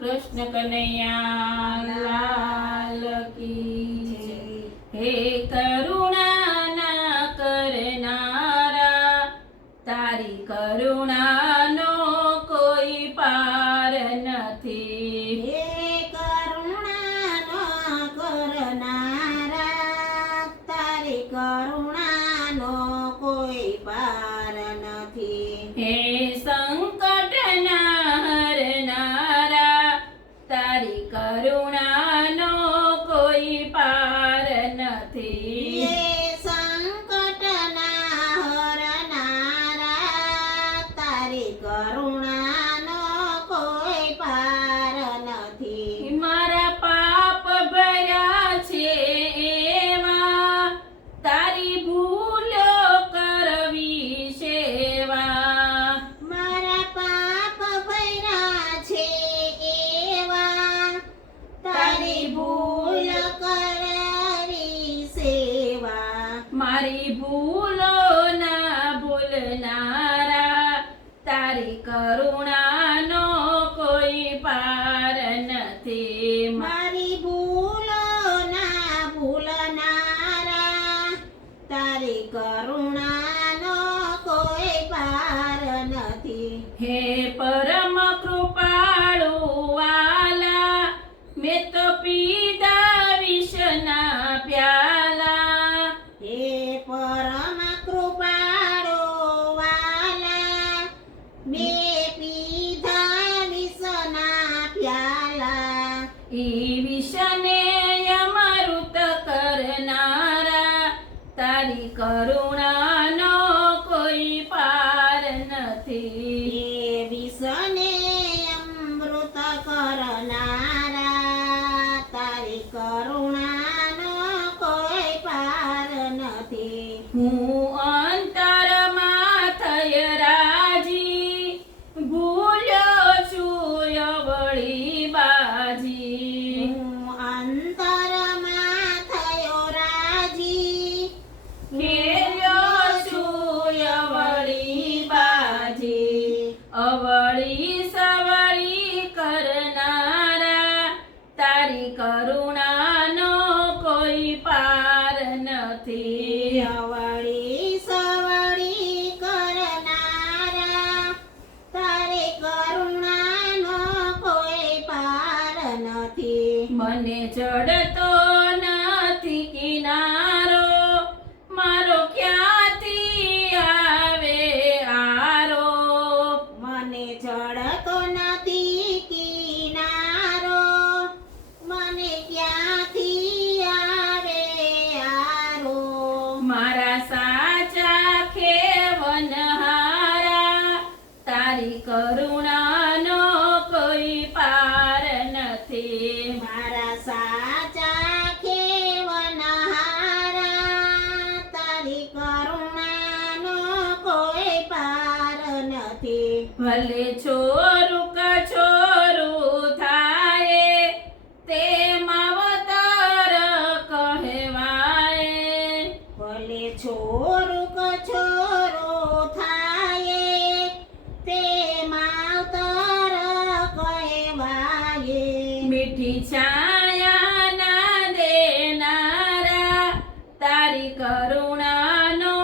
કૃષ્ણ કનૈયા લાલ કી જય. હે કરુણાના કરનારા, તારી કરુણાનો કોઈ પાર નથી. હે કરુણાનો કરનારા, તારી કરુણાનો કોઈ પાર નથી. હે સંકટના હરનારા, તારી કરુણાનો કોઈ પાર નથી. હે સંકટના હરનારા, તારી કરુણાનો કોઈ પાર નથી. મારા પાપ ભર્યા છે એવા, તારી ભૂલો કરવી સેવા. મારા પાપ ભર્યા છે એવા, તારી ભૂલ કરવી સેવા. મારી ભૂલો ના ભૂલનારા, તારી કરુણાનો કોઈ પાર નથી. મારી ભૂલો ના ભૂલનારા, તારી કરુણાનો કોઈ પાર નથી. હે પરમ કૃપાળુ વાલા, મેં તો પીધા વિષના પ્યાલા. હે પરમ કૃપાળો વાલા, મેં પીધા વિષના પ્યાલા. ઈ વિષને અમૃત કરનારા, તારી કરુણાનો કોઈ પાર નથી. હે વિષને અમૃત કરનારા, તારી કરુણાનો કોઈ પાર નથી. હું અંતરમાં થઈ રાજી, ભૂલ્યો છું અવળી બાજી. હું અંતરમાં થયો રાજી, ખેલ્યો છું અવળી બાજી. અવળી સવળી કરનારા, તારી કરુણાનો કોઈ પાર નથી. અવળી સવળી કરનારા, તારી કરુણાનો કોઈ પાર નથી. મને ચડતો નથી કિનારો, મારો ક્યાંથી આવે આરો. મને ચડતો નથી કિનારો, મને ક્યાંથી આવે આરો. મારા સાચા ખેવનહારા, તારી કરુણાનો કોઈ પાર નથી. મારા સાચા ખેવનહારા, તારી કરુણાનો કોઈ પાર નથી. ભલે છોરું કછોરું થાય, તે માવતર કહેવાય. ભલે છોરું કછોરો થાય, તે માવતર કહેવાય. મીઠી છાયાના દેનારા, તારી કરુણાનો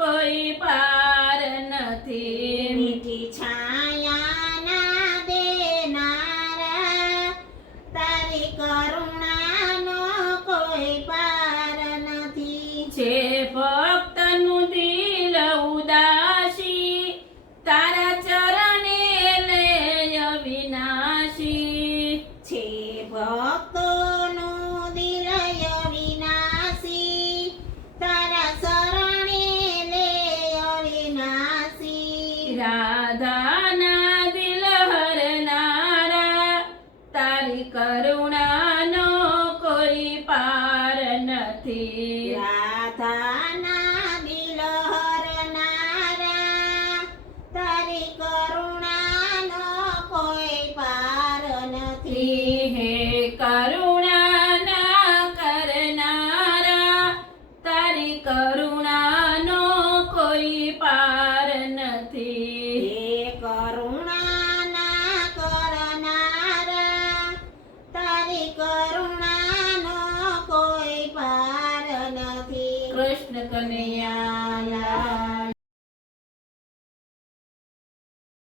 કોઈ પાર નથી. મીઠી છાયાના દેનારા, તારી કરુણાનો કોઈ પાર નથી. છે ભક્તનું દિલ ઉદાસી, તારા ચરણે લે અવિનાશી. છે ભક્તોનું દિલ અવિનાશી, તારા શરણે લે અવિનાશી. રાધાના દિલ હરનારા, તારી કરુણાનો કોઈ પાર નથી. રાધાના દિલ હરનારા, તારી કરુણાનો કોઈ પાર નથી. હે કરુણા કરુણાનો કોઈ પાર નથી. કૃષ્ણ કનૈયા લાલ